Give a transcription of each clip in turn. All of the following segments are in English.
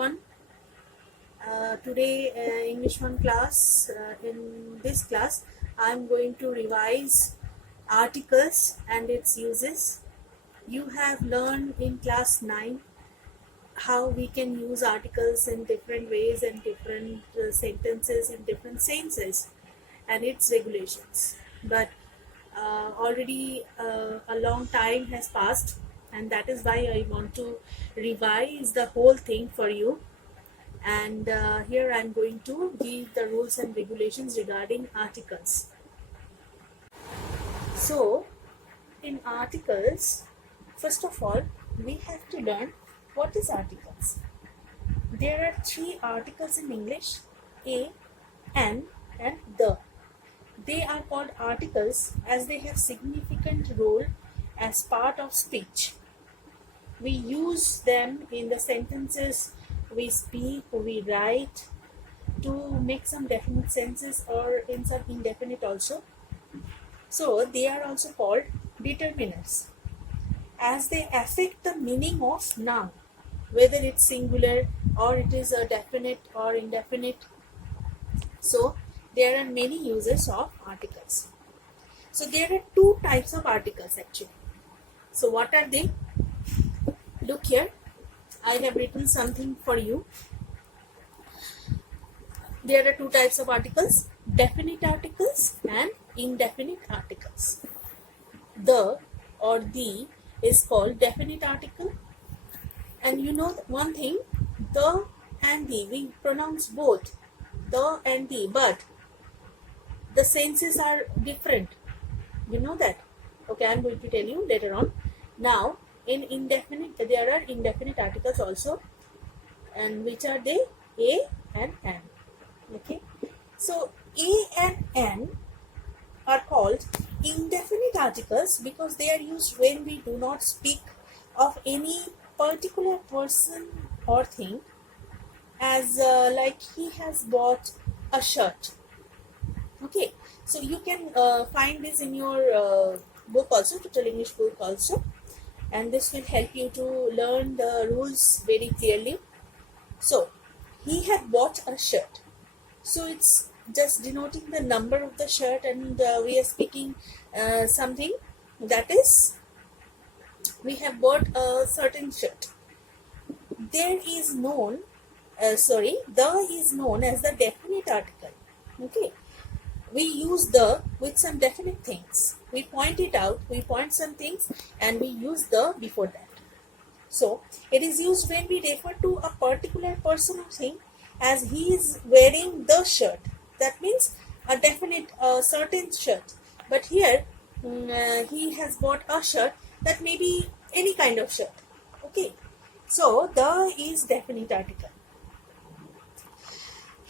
everyone. Today English 1 class. In this class I am going to revise articles and its uses. You have learned in class 9 how we can use articles in different ways and different sentences in different senses and its regulations. But already a long time has passed, and that is why I want to revise the whole thing for you. And here I am going to give the rules and regulations regarding articles. So in articles, first of all, we have to learn what is articles. There are 3 articles in English: a, an, and the. They are called articles as they have significant role as part of speech. We use them in the sentences we speak, we write, to make some definite senses or in some indefinite also. So they are also called determiners as they affect the meaning of noun, whether it's singular or it is a definite or indefinite. So there are many uses of articles. So there are 2 types of articles actually. So what are they? Look here, I have written something for you. There are 2 types of articles: definite articles and indefinite articles. The or the is called definite article. And you know one thing, the and the, we pronounce both the and the, but the senses are different. You know that? Okay, I am going to tell you later on. Now, in indefinite, there are indefinite articles also, and which are they? A and an. Okay, so a and an are called indefinite articles because they are used when we do not speak of any particular person or thing, as like he has bought a shirt. Okay, so you can find this in your book also, Total English book also, and this will help you to learn the rules very clearly. So he had bought a shirt, so it's just denoting the number of the shirt, and we are speaking something that is, we have bought a certain shirt. There is known the is known as the definite article. Okay, we use the with some definite things. We point it out, we point some things, and we use the before that. So it is used when we refer to a particular person or thing as he is wearing the shirt. That means a definite certain shirt. But here he has bought a shirt, that may be any kind of shirt. Okay, so the is definite article.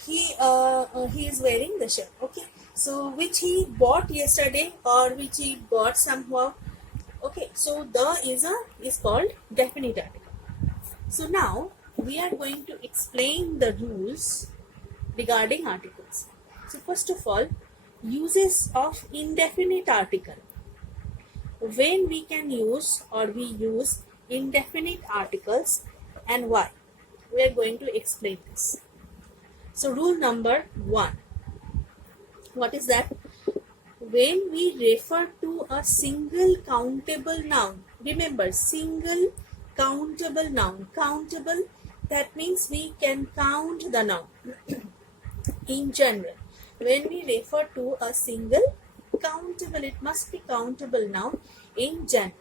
He is wearing the shirt. Okay, so which he bought yesterday or which he bought somehow. Okay, so the is called definite article. So now we are going to explain the rules regarding articles. So first of all, uses of indefinite article. When we can use or we use indefinite articles and why. We are going to explain this. So rule number 1. What is that? When we refer to a single countable noun, remember, single countable noun. Countable, that means we can count the noun. In general, when we refer to a single countable, it must be countable noun in general.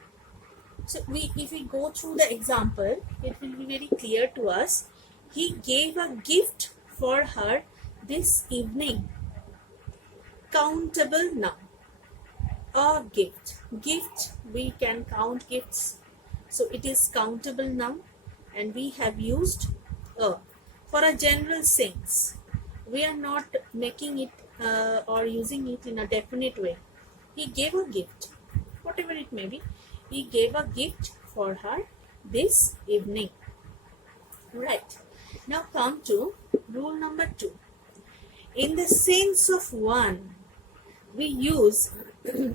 So if we go through the example, it will be very clear to us. He gave a gift for her this evening. Countable noun. A gift. Gift, we can count gifts. So it is countable noun, and we have used a for a general sense. We are not making it or using it in a definite way. He gave a gift, whatever it may be. He gave a gift for her this evening. Right. Now come to rule number 2. In the sense of one, we use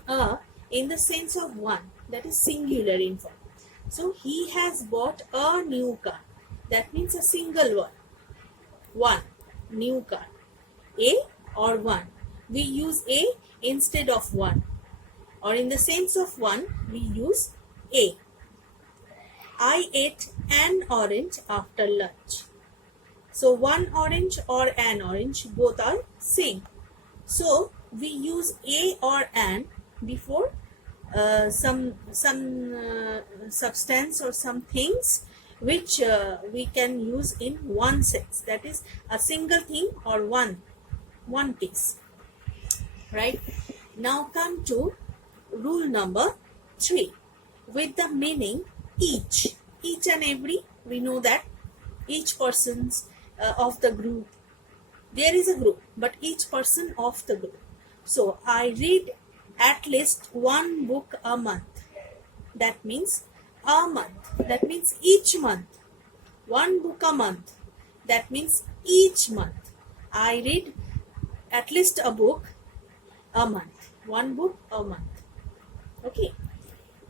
a in the sense of one, that is singular in form. So he has bought a new car. that means a single one. One, new card. A or one. We use A instead of one. Or in the sense of one, we use A. I ate an orange after lunch. So one orange or an orange, both are same. So we use a or an before some substance or some things which we can use in one sense. That is a single thing or one piece. Right? Now come to rule number 3 with the meaning each and every. We know that each person's of the group, there is a group, but each person of the group. So I read at least one book a month. That means a month. That means each month. One book a month. That means each month. I read at least a book a month. One book a month. Okay.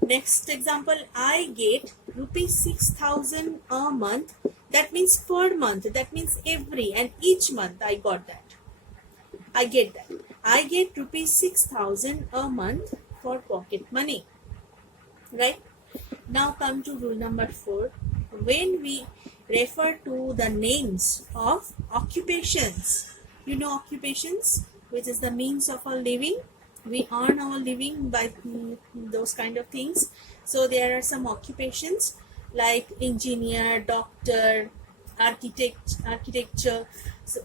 Next example, I get rupees 6,000 a month. That means per month. That means every and each month I got that. I get that. I get rupees 6,000 a month for pocket money. Right? Now come to rule number 4. When we refer to the names of occupations, you know occupations, which is the means of our living. We earn our living by those kind of things. So there are some occupations like engineer, doctor, architecture. So,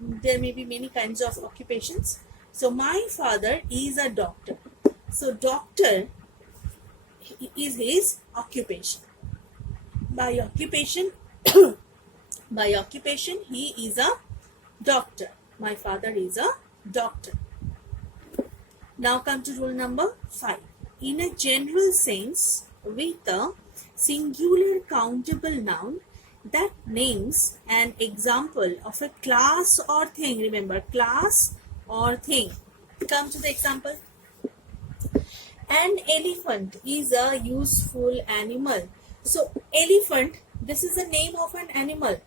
there may be many kinds of occupations. So my father is a doctor. So doctor is his occupation. By occupation, he is a doctor. My father is a doctor. Now come to rule number 5. In a general sense, with a singular countable noun that names an example of a class or thing. Remember, class or thing. Come to the example. An elephant is a useful animal. So, elephant, this is the name of an animal.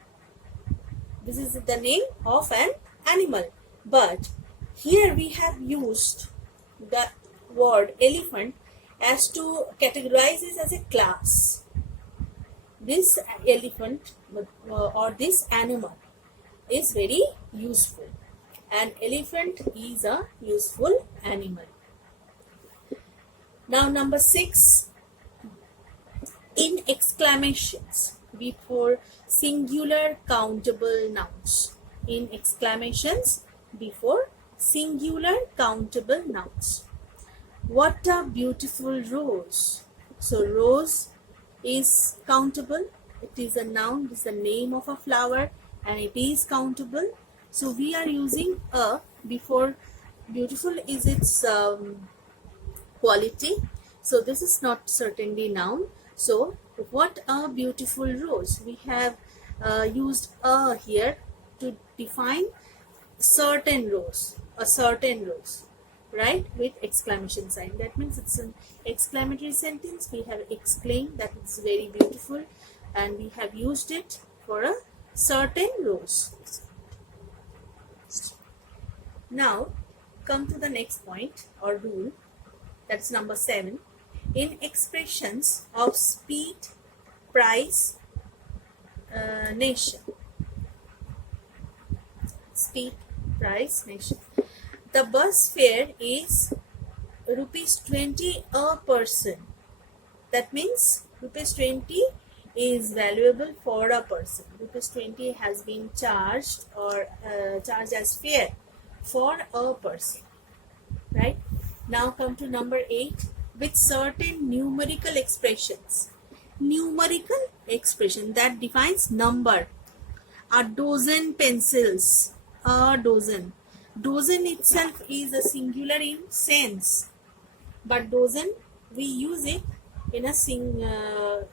This is the name of an animal. But here we have used the word elephant as to categorize it as a class. This elephant or this animal is very useful. An elephant is a useful animal. Now number 6, in exclamations before singular countable nouns. In exclamations before singular countable nouns. What a beautiful rose. So rose is countable. It is a noun. It is the name of a flower and it is countable. So we are using a before beautiful is its quality. So this is not certainly noun. So what a beautiful rose. We have used a here to define certain rose. A certain rose, right, with exclamation sign. That means it's an exclamatory sentence. We have exclaimed that it's very beautiful and we have used it for a certain rose. Now come to the next point or rule, that's number 7. In expressions of speed, price, nation. Speed, price, nation. The bus fare is rupees 20 a person. That means rupees 20 is valuable for a person. Rupees 20 has been charged or charged as fare for a person. Right? Now come to number 8 with certain numerical expressions. Numerical expression that defines number. A dozen pencils. A dozen. Dozen itself is a singular in sense, but dozen we use it in a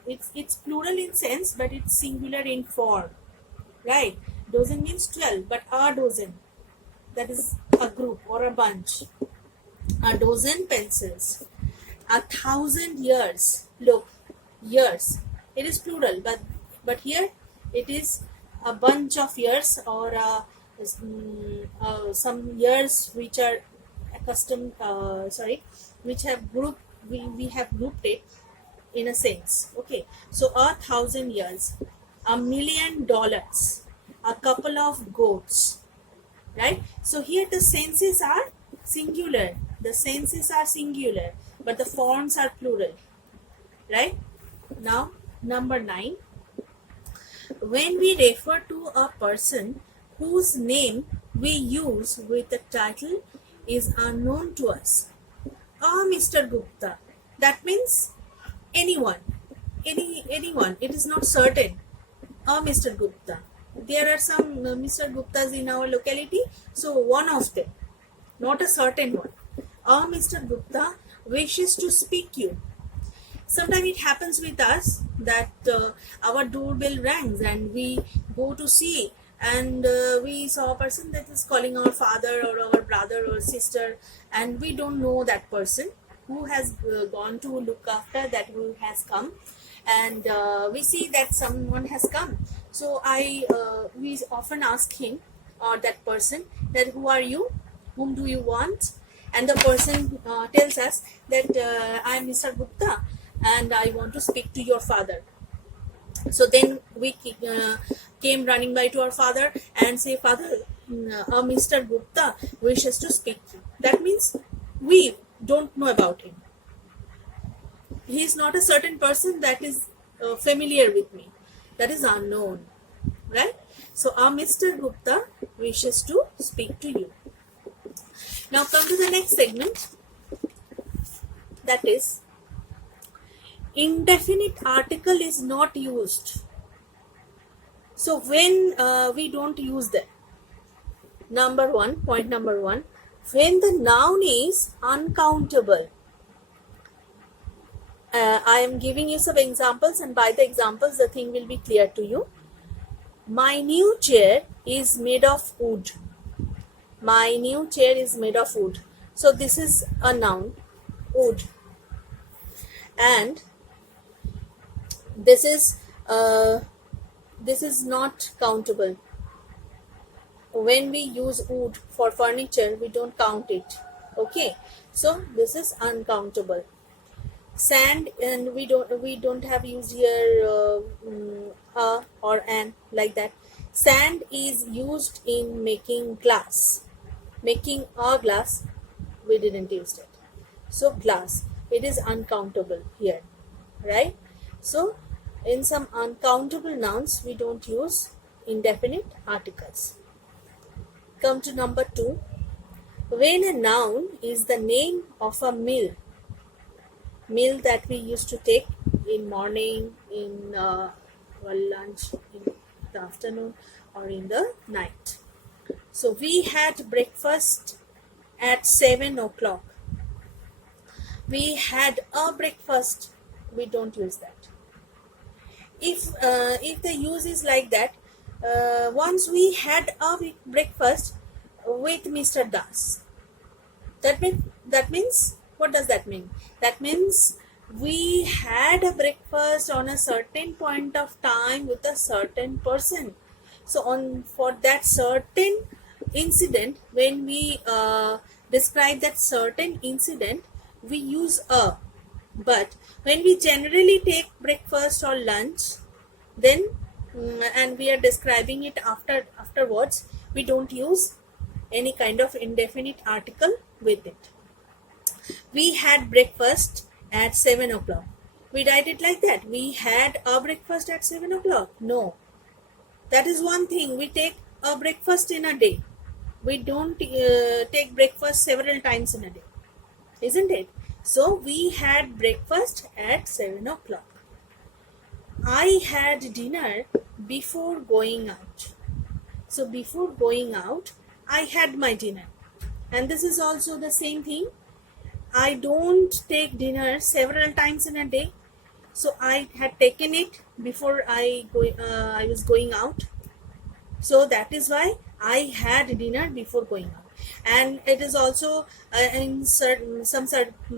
it's plural in sense, but it's singular in form, right? Dozen means 12, but a dozen, that is a group or a bunch. A dozen pencils. 1,000 years. Look, years. It is plural, but but here it is a bunch of years, or some years which are accustomed, which have grouped, we have grouped it in a sense. Okay, so 1,000 years, $1,000,000, a couple of goats, right? So here the senses are singular, but the forms are plural, right? Now number 9, when we refer to a person whose name we use with the title is unknown to us. Mr. Gupta, that means anyone, anyone, it is not certain. Mr. Gupta, there are some Mr. Guptas in our locality, so one of them, not a certain one. Mr. Gupta wishes to speak you. Sometimes it happens with us that our doorbell rings and we go to see, and we saw a person that is calling our father or our brother or sister, and we don't know that person who has gone to look after that, who has come, and we see that someone has come. So we often ask him or that person that, who are you, whom do you want? And the person tells us that I am Mr. Gupta and I want to speak to your father. So then we came running by to our father and say, Father, Mr. Gupta wishes to speak to you. That means we don't know about him. He is not a certain person that is familiar with me. That is unknown, right? So Mr. Gupta wishes to speak to you. Now come to the next segment, that is, indefinite article is not used. So when we don't use that, point number one, when the noun is uncountable. I am giving you some examples, and by the examples the thing will be clear to you. My new chair is made of wood. My new chair is made of wood. So this is a noun, wood, and this is not countable. When we use wood for furniture, we don't count it. Okay, so this is uncountable. Sand, and we don't have used here a or an like that. Sand is used in making glass. Making a glass, we didn't use it. So glass, it is uncountable here, right? So in some uncountable nouns, we don't use indefinite articles. Come to number 2. When a noun is the name of a meal that we used to take in morning, in lunch, in the afternoon, or in the night. So we had breakfast at 7 o'clock. We had a breakfast, we don't use that. If the use is like that, once we had a breakfast with Mr. Das, that means what does that mean? That means we had a breakfast on a certain point of time with a certain person. So for that certain incident, when we describe that certain incident, we use a. But when we generally take breakfast or lunch, then and we are describing it afterwards, we don't use any kind of indefinite article with it. We had breakfast at 7 o'clock. We write it like that. We had a breakfast at 7 o'clock. No. That is one thing. We take a breakfast in a day. We don't take breakfast several times in a day. Isn't it? So we had breakfast at 7 o'clock. I had dinner before going out. So before going out, I had my dinner. And this is also the same thing. I don't take dinner several times in a day. So I had taken it before I was going out. So that is why I had dinner before going out. And it is also in some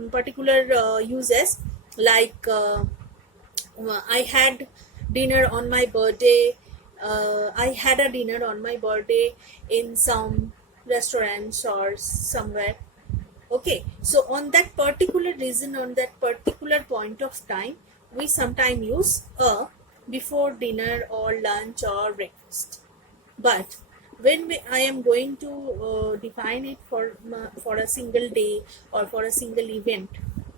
particular uses, like I had dinner on my birthday. I had a dinner on my birthday in some restaurants or somewhere. Okay, so on that particular reason, on that particular point of time, we sometimes use a before dinner or lunch or breakfast. But when I am going to define it for a single day or for a single event,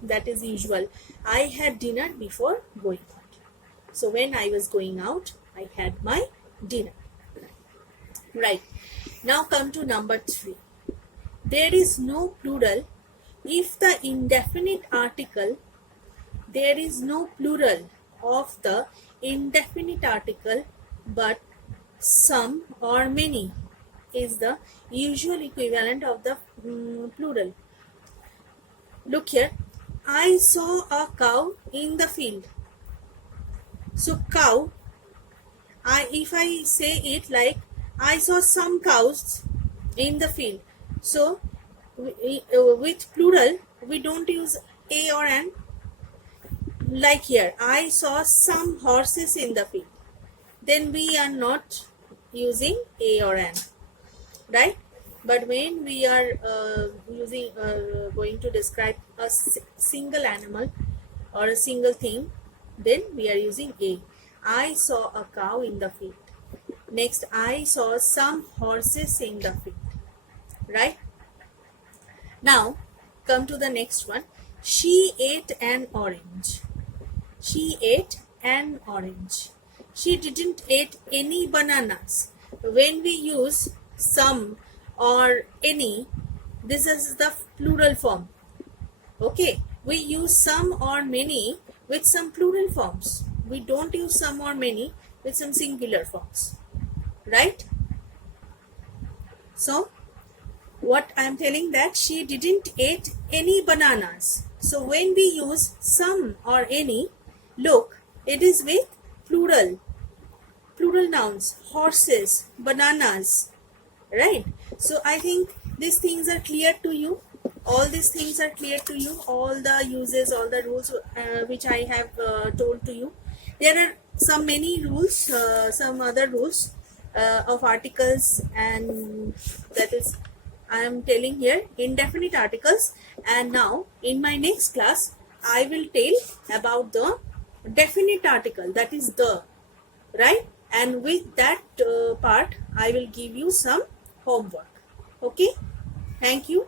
that is usual. I had dinner before going out. So when I was going out, I had my dinner. Right. Now come to number 3. There is no plural if the indefinite article, there is no plural of the indefinite article, but some or many is the usual equivalent of the plural. Look here, I saw a cow in the field. So cow, if I say it like I saw some cows in the field. So with plural, we don't use a or an. Like here, I saw some horses in the field. Then we are not using a or an, right? But when we are going to describe a single animal or a single thing, then we are using a. I saw a cow in the field. Next, I saw some horses in the field, right? Now, come to the next one. She ate an orange. She ate an orange. She didn't eat any bananas. When we use some or any, this is the plural form. Okay, we use some or many with some plural forms. We don't use some or many with some singular forms, right? So, what I am telling that she didn't eat any bananas. So, when we use some or any, look, it is with plural nouns, horses, bananas, right? So I think these things are clear to you. All these things are clear to you. All the uses, all the rules which I have told to you. There are some many rules, some other rules of articles, and that is I am telling here indefinite articles. And now in my next class, I will tell about the definite article, that is the, right? And with that part, I will give you some homework. Okay, thank you.